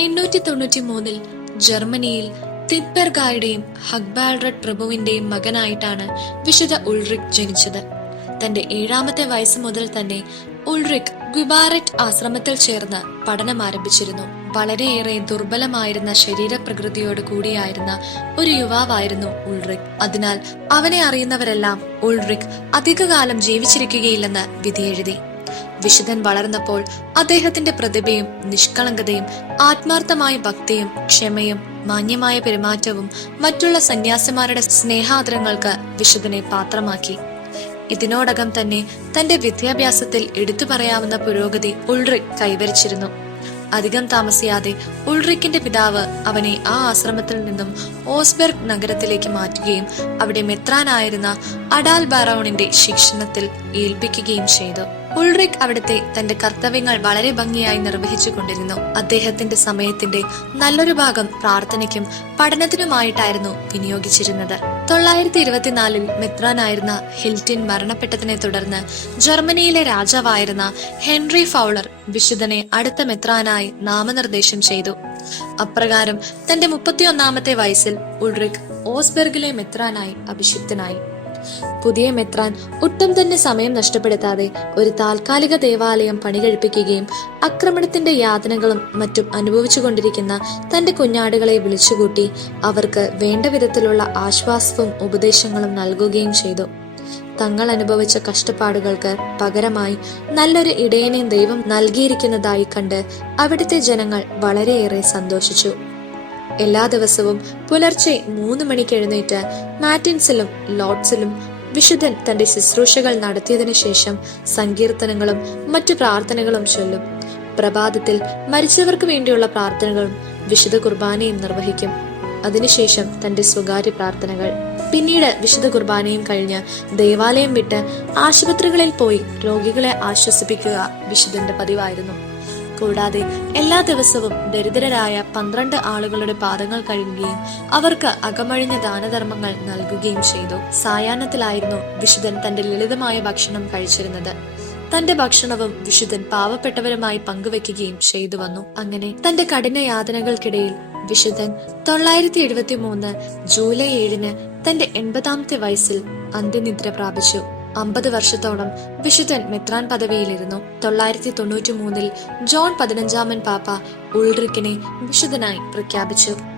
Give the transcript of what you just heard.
എണ്ണൂറ്റി തൊണ്ണൂറ്റി മൂന്നിൽ ജർമ്മനിയിൽ തിപ്പെർഗായുടെയും ഹക്ബാൽറഡ് പ്രഭുവിന്റെയും മകനായിട്ടാണ് വിശുദ്ധ ഉൾറിക് ജനിച്ചത്. തന്റെ ഏഴാമത്തെ വയസ്സ് മുതൽ തന്നെ ഉൾറിക് ഗുബാററ്റ് ആശ്രമത്തിൽ ചേർന്ന് പഠനം ആരംഭിച്ചിരുന്നു. വളരെയേറെ ദുർബലമായിരുന്ന ശരീരപ്രകൃതിയോട് കൂടിയായിരുന്ന ഒരു യുവാവായിരുന്നു ഉൾറിക് അതിനാൽ അവനെ അറിയുന്നവരെല്ലാം ഉൾറിക് അധികകാലം ജീവിച്ചിരിക്കുകയില്ലെന്ന് വിധിയെഴുതി. വിശുദ്ധൻ വളർന്നപ്പോൾ അദ്ദേഹത്തിന്റെ പ്രതിഭയും നിഷ്കളങ്കതയും ആത്മാർത്ഥമായ ഭക്തിയും ക്ഷമയും മാന്യമായ പെരുമാറ്റവും മറ്റുള്ള സന്യാസിമാരുടെ സ്നേഹാദരങ്ങൾക്ക് വിശുദ്ധനെ പാത്രമാക്കി. ഇതിനോടകം തന്നെ തന്റെ വിദ്യാഭ്യാസത്തിൽ എടുത്തു പറയാവുന്ന പുരോഗതി ഉൾറിക് കൈവരിച്ചിരുന്നു. അധികം താമസിയാതെ ഉൾറിക്കിന്റെ പിതാവ് അവനെ ആ ആശ്രമത്തിൽ നിന്നും ഓസ്ബെർഗ് നഗരത്തിലേക്ക് മാറ്റുകയും അവിടെ മെത്രാനായിരുന്ന അഡാൽ ബാറോണിന്റെ ശിക്ഷണത്തിൽ ഏൽപ്പിക്കുകയും ചെയ്തു. ഉൾറിക് അവിടുത്തെ തന്റെ കർത്തവ്യങ്ങൾ വളരെ ഭംഗിയായി നിർവഹിച്ചു കൊണ്ടിരുന്നു. അദ്ദേഹത്തിന്റെ സമയത്തിന്റെ നല്ലൊരു ഭാഗം പ്രാർത്ഥനയ്ക്കും പഠനത്തിനുമായിട്ടായിരുന്നു വിനിയോഗിച്ചിരുന്നത്. തൊള്ളായിരത്തി ഇരുപത്തിനാലിൽ മെത്രാനായിരുന്ന ഹിൽറ്റിൻ മരണപ്പെട്ടതിനെ തുടർന്ന് ജർമ്മനിയിലെ രാജാവായിരുന്ന ഹെൻറി ഫൗളർ വിശുദ്ധനെ അടുത്ത മെത്രാനായി നാമനിർദ്ദേശം ചെയ്തു. അപ്രകാരം തന്റെ മുപ്പത്തിയൊന്നാമത്തെ വയസ്സിൽ ഉൾറിക് ഓസ്ബെർഗിലെ മെത്രാനായി അഭിഷിക്തനായി. പുതിയ മെത്രാൻ ഒട്ടും തന്നെ സമയം നഷ്ടപ്പെടുത്താതെ ഒരു താൽക്കാലിക ദേവാലയം പണികഴിപ്പിക്കുകയും ആക്രമണത്തിന്റെ യാതനകളും മറ്റും അനുഭവിച്ചുകൊണ്ടിരിക്കുന്ന തന്റെ കുഞ്ഞാടുകളെ വിളിച്ചുകൂട്ടി അവർക്ക് വേണ്ട വിധത്തിലുള്ള ആശ്വാസവും ഉപദേശങ്ങളും നൽകുകയും ചെയ്തു. തങ്ങൾ അനുഭവിച്ച കഷ്ടപ്പാടുകൾക്ക് പകരമായി നല്ലൊരു ഇടയനെ ദൈവം നൽകിയിരിക്കുന്നതായി കണ്ട് അവിടുത്തെ ജനങ്ങൾ വളരെയേറെ സന്തോഷിച്ചു. എല്ലാ ദിവസവും പുലർച്ചെ മൂന്ന് മണിക്ക് എഴുന്നേറ്റ് മാറ്റിൻസിലും ലോഡ്സിലും വിശുദ്ധൻ തന്റെ ശുശ്രൂഷകൾ നടത്തിയതിനു ശേഷം സങ്കീർത്തനങ്ങളും മറ്റു പ്രാർത്ഥനകളും ചൊല്ലും. പ്രഭാതത്തിൽ മരിച്ചവർക്ക് വേണ്ടിയുള്ള പ്രാർത്ഥനകളും വിശുദ്ധ കുർബാനയും നിർവഹിക്കും. അതിനുശേഷം തന്റെ സ്വകാര്യ പ്രാർത്ഥനകൾ. പിന്നീട് വിശുദ്ധ കുർബാനയും കഴിഞ്ഞ് ദേവാലയം വിട്ട് ആശുപത്രികളിൽ പോയി രോഗികളെ ആശ്വസിപ്പിക്കുക വിശുദ്ധന്റെ പതിവായിരുന്നു. കൂടാതെ എല്ലാ ദിവസവും ദരിദ്രരായ പന്ത്രണ്ട് ആളുകളുടെ പാദങ്ങൾ കഴുകുകയും അവർക്ക് അകമഴിഞ്ഞ ദാനധർമ്മങ്ങൾ നൽകുകയും ചെയ്തു. സായാഹ്നത്തിലായിരുന്നു വിശുദ്ധൻ തന്റെ ലളിതമായ ഭക്ഷണം കഴിച്ചിരുന്നത്. തന്റെ ഭക്ഷണവും വിശുദ്ധൻ പാവപ്പെട്ടവരുമായി പങ്കുവെക്കുകയും ചെയ്തു വന്നു. അങ്ങനെ തന്റെ കഠിന യാതനകൾക്കിടയിൽ വിശുദ്ധൻ തൊള്ളായിരത്തി എഴുപത്തി മൂന്ന് ജൂലൈ ഏഴിന് തന്റെ എൺപതാമത്തെ വയസ്സിൽ അന്ത്യനിദ്ര പ്രാപിച്ചു. അമ്പത് വർഷത്തോളം വിശുദ്ധൻ മെത്രാൻ പദവിയിലിരുന്നു. തൊള്ളായിരത്തി തൊണ്ണൂറ്റി മൂന്നിൽ ജോൺ പതിനഞ്ചാമൻ പാപ്പ ഉൾറിക്കിനെ വിശുദ്ധനായി പ്രഖ്യാപിച്ചു.